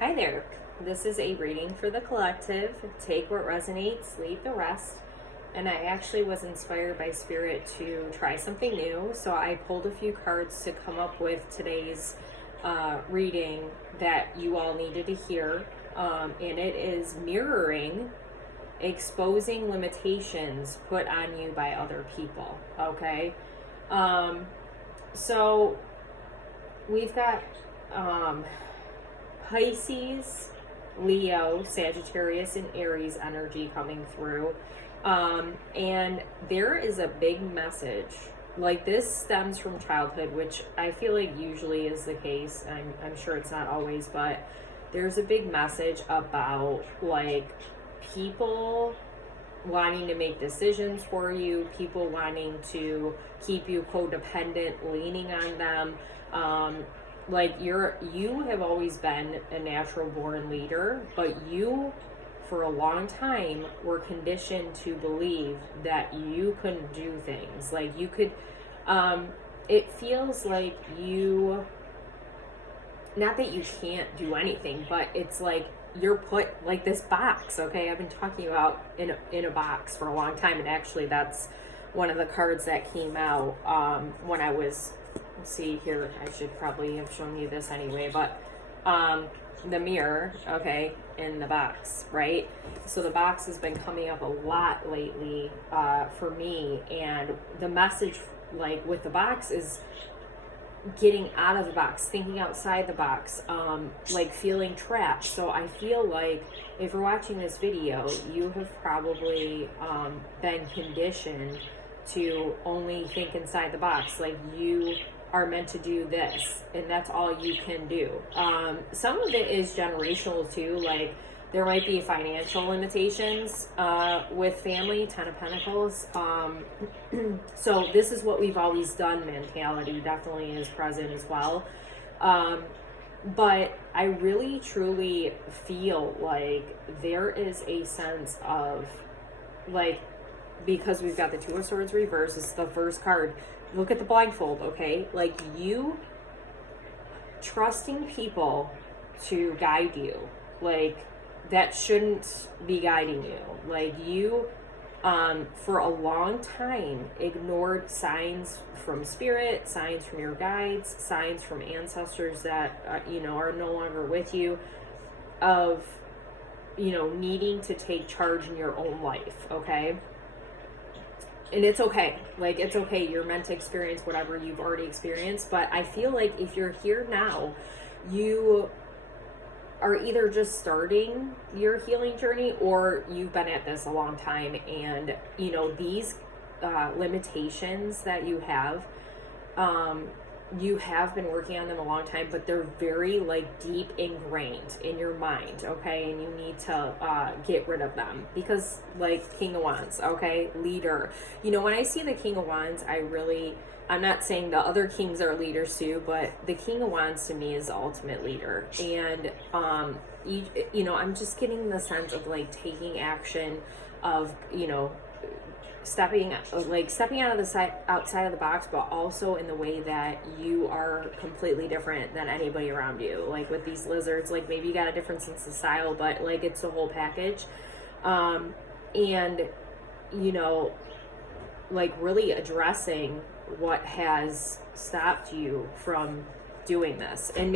Hi there. This is a reading for the collective. Take what resonates, leave the rest. And I actually was inspired by Spirit to try something new. So I pulled a few cards to come up with today's reading that you all needed to hear. And it is mirroring, exposing limitations put on you by other people. Okay. So we've got Pisces, Leo, Sagittarius, and Aries energy coming through. And there is a big message. Like, this stems from childhood, which I feel like usually is the case. I'm sure it's not always, but there's a big message about, like, people wanting to make decisions for you, people wanting to keep you codependent, leaning on them. Like, you have always been a natural born leader, but you, for a long time, were conditioned to believe that you couldn't do things. Like, you could, it feels like you, not that you can't do anything, but it's like you're put like this box. Okay, I've been talking about in a box for a long time, and actually that's one of the cards that came out when I was, let's see here, I should probably have shown you this anyway, but the mirror, okay, in the box, right? So the box has been coming up a lot lately for me, and the message, like, with the box is getting out of the box, thinking outside the box, like feeling trapped. So I feel like if you're watching this video, you have probably been conditioned to only think inside the box. Like, you are meant to do this, and that's all you can do. Some of it is generational too. Like, there might be financial limitations with family, Ten of Pentacles. So this is what we've always done mentality definitely is present as well. But I really truly feel like there is a sense of, like, because we've got the Two of Swords reverse, it's the first card. Look at the blindfold, okay? Like, you trusting people to guide you, like, that shouldn't be guiding you. Like, you, for a long time, ignored signs from spirit, signs from your guides, signs from ancestors that, are no longer with you, of, needing to take charge in your own life, okay? And it's okay. Like, it's okay. You're meant to experience whatever you've already experienced. But I feel like if you're here now, you are either just starting your healing journey, or you've been at this a long time, and, these limitations that you have been working on them a long time, but they're very, like, deep ingrained in your mind, okay? And you need to get rid of them, because, like, King of Wands, okay, leader. When I see the King of Wands, I'm not saying the other kings are leaders too, but the King of Wands to me is the ultimate leader. And I'm just getting the sense of, like, taking action, of, stepping out of the outside of the box, but also in the way that you are completely different than anybody around you. Like, with these lizards, like, maybe you got a different sense of style, but, like, it's the whole package. And like, really addressing what has stopped you from doing this. And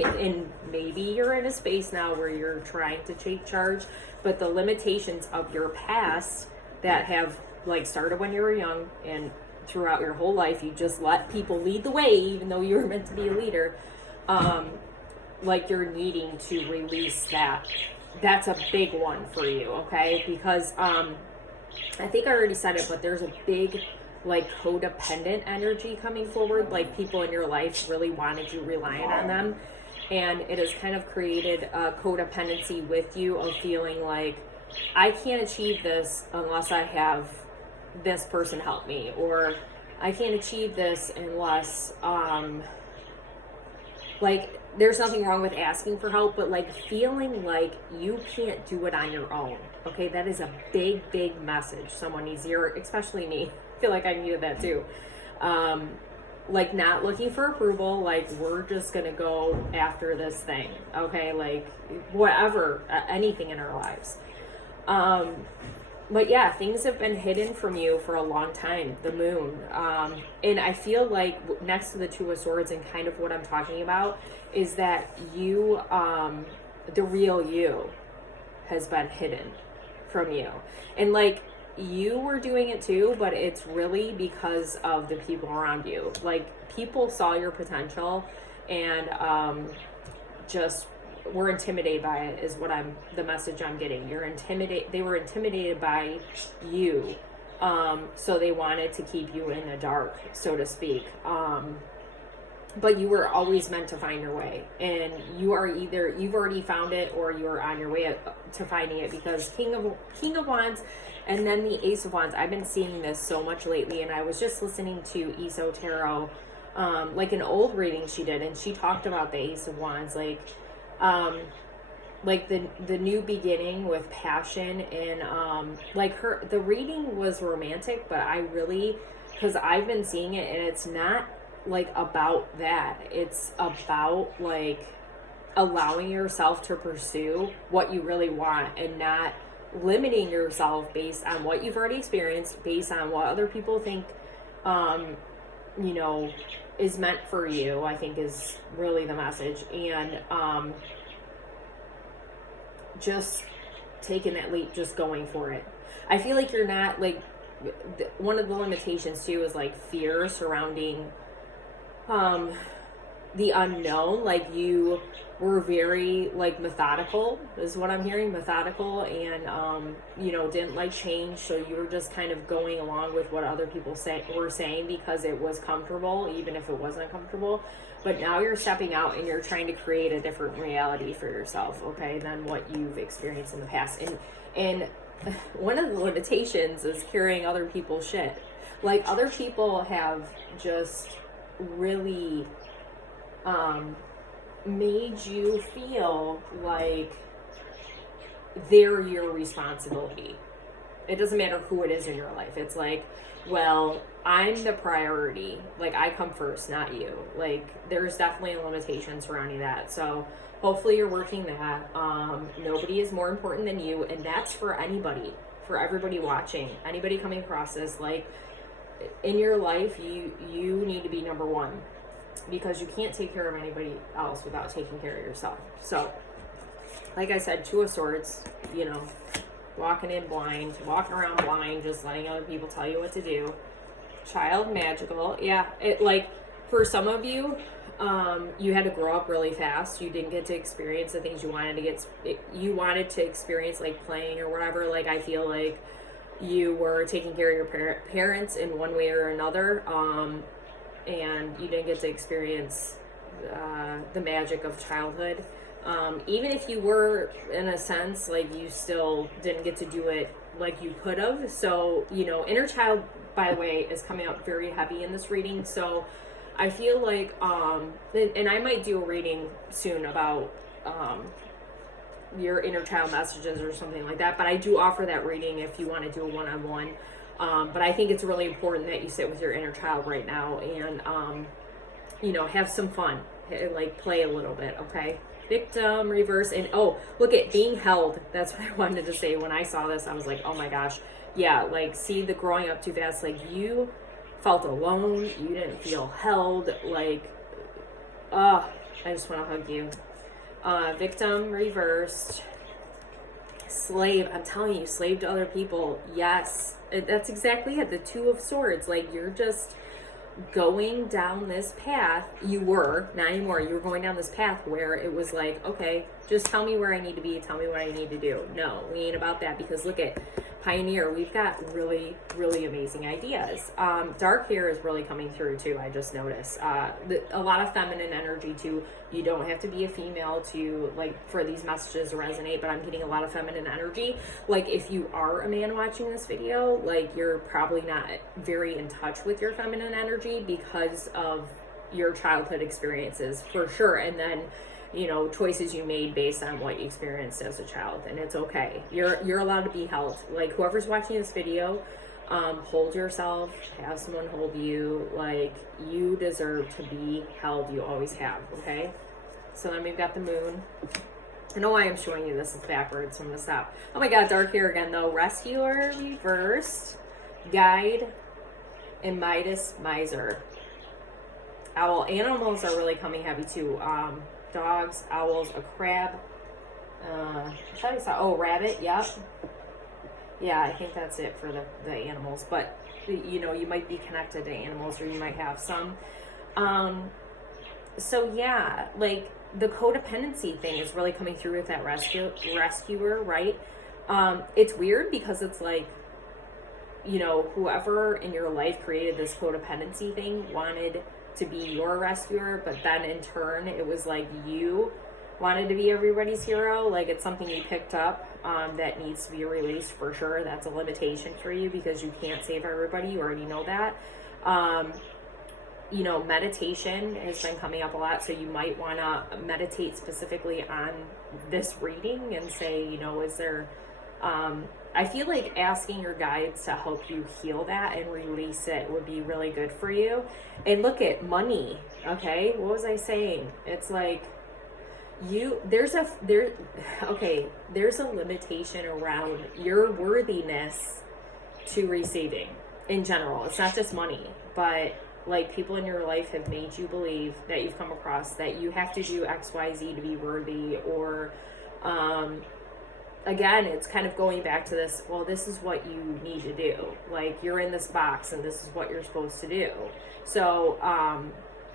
maybe you're in a space now where you're trying to take charge, but the limitations of your past that have, like, started when you were young and throughout your whole life, you just let people lead the way, even though you were meant to be a leader. Like, you're needing to release that. That's a big one for you, okay? Because I think I already said it, but there's a big, like, codependent energy coming forward. Like, people in your life really wanted you relying on them, and it has kind of created a codependency with you of feeling like, I can't achieve this unless I have this person help me, or I can't achieve this unless like, there's nothing wrong with asking for help, but, like, feeling like you can't do it on your own, okay? That is a big message someone needs to hear, especially me. I feel like I needed that too. like not looking for approval, like we're just gonna go after this thing, okay, like whatever, anything in our lives. But yeah, things have been hidden from you for a long time, the moon. And I feel like next to the Two of Swords and kind of what I'm talking about is that you, the real you has been hidden from you. And like, you were doing it too, but it's really because of the people around you. Like, people saw your potential and just were intimidated by it, is what the message I'm getting. They were intimidated by you. So they wanted to keep you in the dark, so to speak. But you were always meant to find your way, and you are either, you've already found it or you're on your way to finding it, because King of Wands and then the Ace of Wands. I've been seeing this so much lately, and I was just listening to ESO Tarot, like an old reading she did, and she talked about the Ace of Wands, like the new beginning with passion, and like the reading was romantic, but because I've been seeing it, and it's not like about that. It's about like allowing yourself to pursue what you really want, and not limiting yourself based on what you've already experienced, based on what other people think you know, is meant for you, I think is really the message. And just taking that leap, just going for it. I feel like you're not like, one of the limitations too is like fear surrounding the unknown. Like, you were very like methodical, is what I'm hearing, methodical, and you know, didn't like change, so you were just kind of going along with what other people were saying because it was comfortable, even if it wasn't comfortable. But now you're stepping out and you're trying to create a different reality for yourself, okay, than what you've experienced in the past. And one of the limitations is carrying other people's shit. Like, other people have just really made you feel like they're your responsibility. It doesn't matter who it is in your life. It's like, well, I'm the priority. Like, I come first, not you. Like, there's definitely a limitation surrounding that. So hopefully you're working that. Nobody is more important than you. And that's for anybody, for everybody watching, anybody coming across this. Like, in your life, you need to be number one, because you can't take care of anybody else without taking care of yourself. So, like I said, Two of Swords, you know, walking around blind, just letting other people tell you what to do. Child magical. Yeah, it, like, for some of you, you had to grow up really fast. You didn't get to experience the things you wanted to experience, like playing or whatever. Like, I feel like you were taking care of your parents in one way or another, and you didn't get to experience the magic of childhood. Even if you were, in a sense, like, you still didn't get to do it like you could have. So, you know, inner child, by the way, is coming up very heavy in this reading. So I feel like, and I might do a reading soon about your inner child messages or something like that, but I do offer that reading if you want to do a one-on-one. But I think it's really important that you sit with your inner child right now and, you know, have some fun, like play a little bit, okay? Victim, reverse, and oh, look at being held. That's what I wanted to say. When I saw this, I was like, oh my gosh. Yeah, like, see the growing up too fast. Like, you felt alone. You didn't feel held. Like, I just want to hug you. Victim, reversed. Slave. I'm telling you, slave to other people. Yes, that's exactly it. The Two of Swords. Like, you're just going down this path. You were, not anymore. You were going down this path where it was like, okay, just tell me where I need to be. Tell me what I need to do. No, we ain't about that, because look at Pioneer. We've got really, really amazing ideas. Dark hair is really coming through too. I just noticed a lot of feminine energy too. You don't have to be a female to, like, for these messages to resonate, but I'm getting a lot of feminine energy. Like, if you are a man watching this video, like, you're probably not very in touch with your feminine energy because of your childhood experiences, for sure. And then, you know, choices you made based on what you experienced as a child, and it's okay. You're allowed to be held. Like, whoever's watching this video, Hold yourself, have someone hold you. Like, you deserve to be held. You always have, okay? So then we've got the moon. I know why I'm showing you this is backwards, so I'm going to stop. Oh my god, dark hair again, though. Rescuer reversed, guide, and Midas miser. Owl. Animals are really coming heavy, too. Dogs, owls, a crab. I thought I saw, oh, rabbit, yep. Yeah, I think that's it for the animals. But, you know, you might be connected to animals, or you might have some. So, yeah, like, the codependency thing is really coming through with that rescuer, right? It's weird because it's like, you know, whoever in your life created this codependency thing wanted to be your rescuer, but then in turn, it was like you wanted to be everybody's hero. Like, it's something you picked up that needs to be released for sure. That's a limitation for you because you can't save everybody. You already know that. You know, meditation has been coming up a lot, so you might want to meditate specifically on this reading and say, you know, is there, I feel like asking your guides to help you heal that and release it would be really good for you. And look at money, okay? What was I saying? It's like, there's a limitation around your worthiness to receiving in general. It's not just money, but like, people in your life have made you believe that you've come across that you have to do XYZ to be worthy, or again, it's kind of going back to this, well, this is what you need to do. Like, you're in this box and this is what you're supposed to do. So,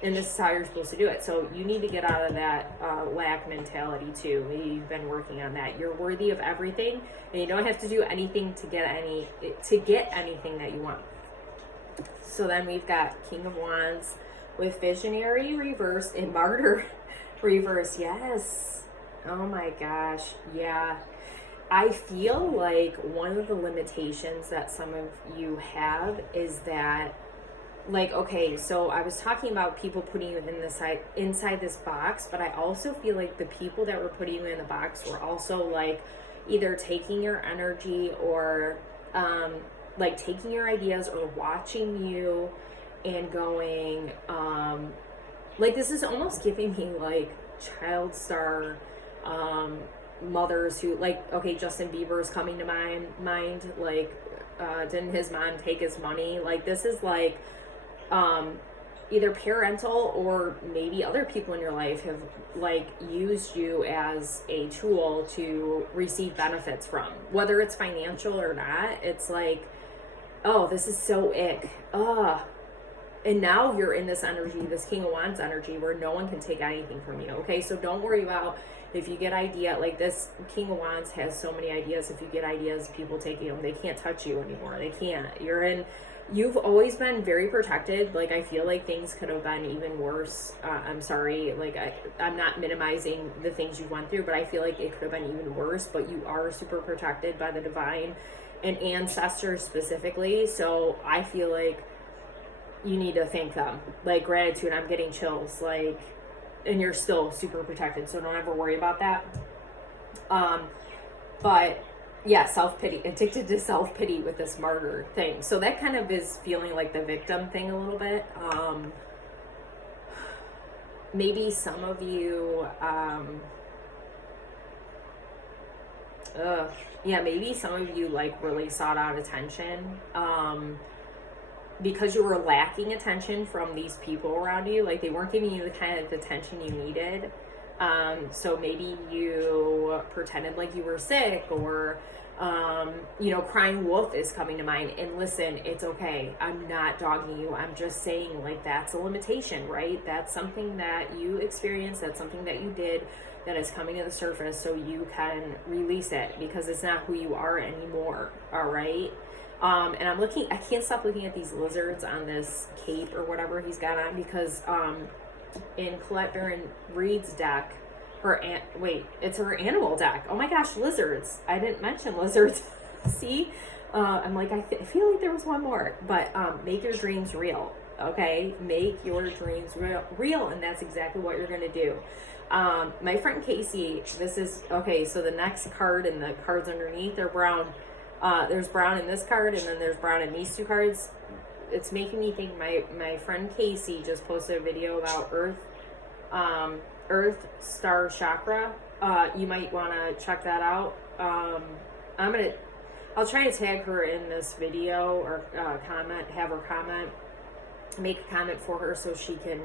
and this is how you're supposed to do it. So you need to get out of that lack mentality too. Maybe you've been working on that. You're worthy of everything, and you don't have to do anything to get anything that you want. So then we've got King of Wands with Visionary reverse and Martyr reverse. Yes. Oh my gosh. Yeah. I feel like one of the limitations that some of you have is that, like, okay, so I was talking about people putting you inside this box, but I also feel like the people that were putting you in the box were also, like, either taking your energy or like taking your ideas or watching you and going, like, this is almost giving me like child star mothers who, like, okay, Justin Bieber's coming to my mind, like, didn't his mom take his money? Like, this is like either parental or maybe other people in your life have, like, used you as a tool to receive benefits from, whether it's financial or not. It's like, oh, this is so ick. And now you're in this energy, this King of Wands energy, where no one can take anything from you, okay? So don't worry about if you get idea, like, this King of Wands has so many ideas. If you get ideas, people taking them, they can't touch you anymore. They can't. You've always been very protected. Like, I feel like things could have been even worse. I'm sorry. Like, I'm not minimizing the things you went through, but I feel like it could have been even worse. But you are super protected by the divine and ancestors specifically. So I feel like you need to thank them. Like, gratitude. I'm getting chills. Like, and you're still super protected. So don't ever worry about that. But yeah, self-pity, addicted to self-pity with this martyr thing. So that kind of is feeling like the victim thing a little bit. Maybe some of you, maybe some of you, like, really sought out attention, because you were lacking attention from these people around you. Like, they weren't giving you the kind of attention you needed. So maybe you pretended like you were sick, or, you know, crying wolf is coming to mind. And listen, it's okay. I'm not dogging you. I'm just saying, like, that's a limitation, right? That's something that you experienced. That's something that you did that is coming to the surface, so you can release it, because it's not who you are anymore. All right. And I can't stop looking at these lizards on this cape or whatever he's got on, because, in Colette Baron Reed's deck, it's her animal deck. Oh my gosh, lizards. I didn't mention lizards. See? I'm like, I feel like there was one more. But make your dreams real, okay? Make your dreams real, and that's exactly what you're going to do. My friend Casey, this is, okay, so the next card and the cards underneath are brown. There's brown in this card, and then there's brown in these two cards. It's making me think my friend Casey just posted a video about Earth Star Chakra. You might want to check that out. I'll try to tag her in this video or have her comment, make a comment for her so she can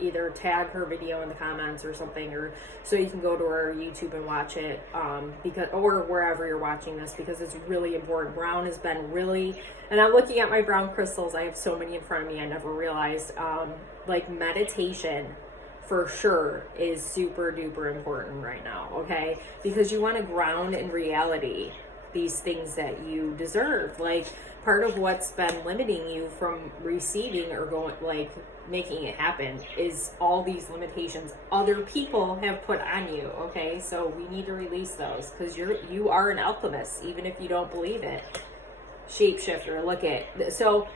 either tag her video in the comments or something, or so you can go to her YouTube and watch it, or wherever you're watching this, because it's really important. Brown has been really, and I'm looking at my brown crystals. I have so many in front of me. I never realized, like meditation for sure is super duper important right now. Okay. Because you want to ground in reality these things that you deserve. Like, part of what's been limiting you from receiving or going, like, making it happen is all these limitations other people have put on you. Okay, so we need to release those, because you are an alchemist, even if you don't believe it. Shapeshifter. Look at, so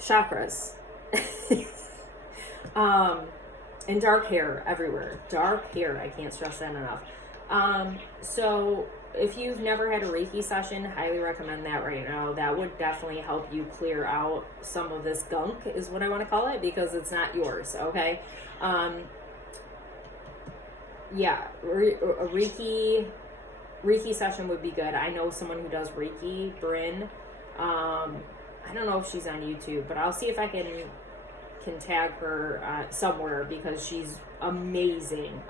chakras. And dark hair everywhere. Dark hair, I can't stress that enough. So if you've never had a Reiki session, highly recommend that right now. That would definitely help you clear out some of this gunk, is what I want to call it, because it's not yours. Okay. Yeah, a Reiki session would be good. I know someone who does Reiki, Bryn. I don't know if she's on YouTube, but I'll see if I can tag her somewhere, because she's amazing.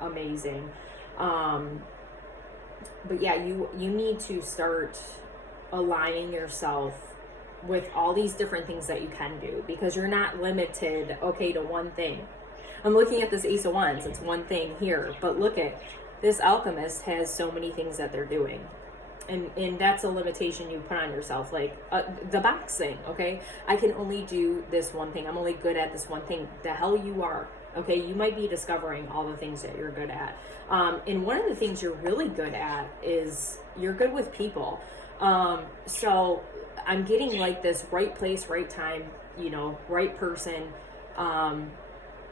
But yeah, you need to start aligning yourself with all these different things that you can do, because you're not limited, okay, to one thing. I'm looking at this Ace of Wands. It's one thing here, but look at this alchemist has so many things that they're doing. And that's a limitation you put on yourself, like the box thing, okay? I can only do this one thing. I'm only good at this one thing. The hell you are, okay? You might be discovering all the things that you're good at. And one of the things you're really good at is you're good with people. So I'm getting like this right place, right time, right person,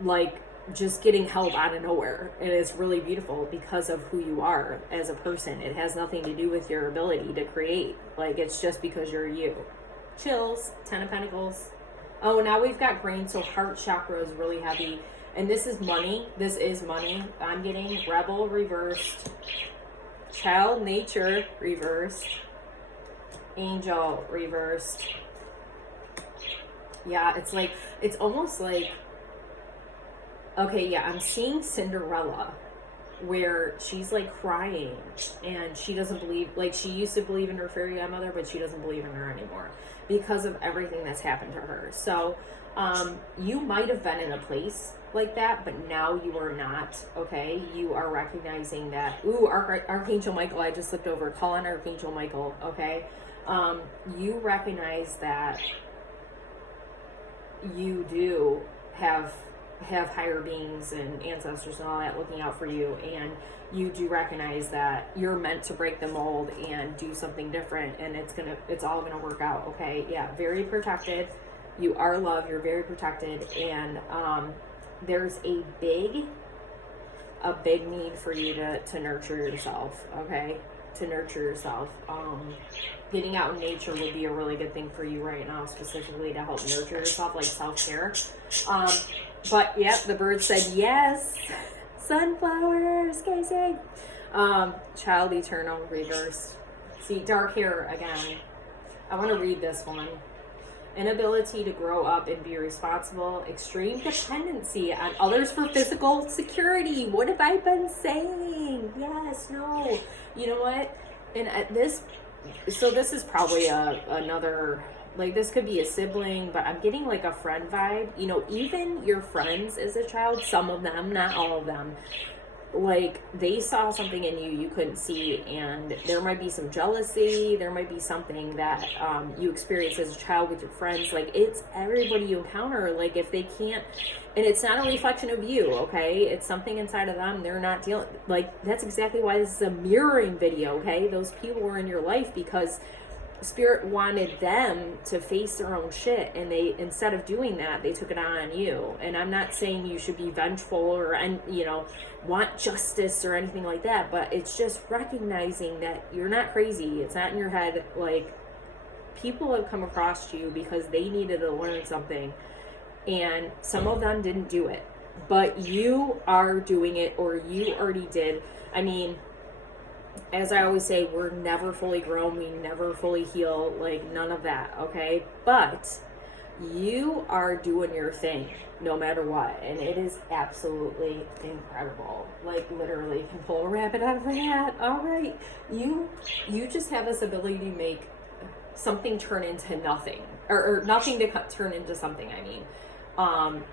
like just getting help out of nowhere. And it's really beautiful because of who you are as a person. It has nothing to do with your ability to create. Like, it's just because you're you. Chills. 10 of Pentacles. Oh, now we've got grain. So heart chakra is really heavy. And this is money. This is money. I'm getting rebel reversed. Child nature reversed. Angel reversed. Yeah, it's like, it's almost like, okay, yeah, I'm seeing Cinderella, where she's like crying and she doesn't believe, like, she used to believe in her fairy godmother, but she doesn't believe in her anymore because of everything that's happened to her. So you might have been in a place like that, but now you are not. Okay, you are recognizing that. Ooh, Archangel Michael, I just looked over. Call on Archangel Michael. Okay, you recognize that you do have higher beings and ancestors and all that looking out for you, and you do recognize that you're meant to break the mold and do something different, and it's all gonna work out. Okay, yeah, very protected. You are loved. You're very protected, and there's a big need for you to nurture yourself. Okay, to nurture yourself. Getting out in nature would be a really good thing for you right now, specifically to help nurture yourself, like self-care. But yeah, the bird said yes. Sunflowers, Casey. Child eternal reversed. See, dark hair again. I want to read this one. Inability to grow up and be responsible. Extreme dependency on others for physical security. What have I been saying? Yes, no. You know what? And this is probably another, like, this could be a sibling, but I'm getting like a friend vibe. Even your friends as a child, some of them, not all of them, like, they saw something in you couldn't see, and there might be some jealousy. There might be something that you experience as a child with your friends. Like, it's everybody you encounter. Like, if they can't, and it's not a reflection of you, okay? It's something inside of them. They're not dealing, like, that's exactly why this is a mirroring video, okay? Those people were in your life because Spirit wanted them to face their own shit, and they, instead of doing that, they took it on you. And I'm not saying you should be vengeful or, and you know, want justice or anything like that, but it's just recognizing that you're not crazy. It's not in your head. Like, people have come across you because they needed to learn something, and some of them didn't do it, but you are doing it, or you already did. I mean, as I always say, we're never fully grown. We never fully heal. Like, none of that, okay? But you are doing your thing no matter what. And it is absolutely incredible. Like, literally, you can pull a rabbit out of a hat. All right. You just have this ability to make something turn into nothing. Or nothing to turn into something, I mean.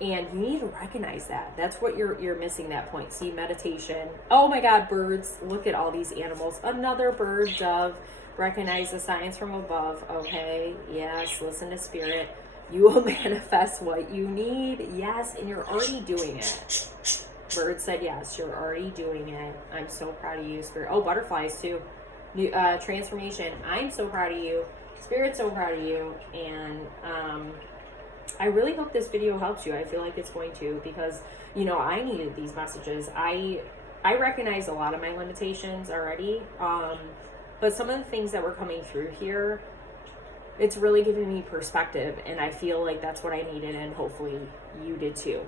And you need to recognize that. That's what you're missing, that point. See, meditation. Oh my God, birds. Look at all these animals. Another bird, dove. Recognize the signs from above. Okay. Yes. Listen to spirit. You will manifest what you need. Yes. And you're already doing it. Bird said yes. You're already doing it. I'm so proud of you, spirit. Oh, butterflies too. New, transformation. I'm so proud of you. Spirit's so proud of you. And, I really hope this video helps you. I feel like it's going to, because, you know, I needed these messages. I recognize a lot of my limitations already, but some of the things that were coming through here, it's really giving me perspective, and I feel like that's what I needed, and hopefully you did too.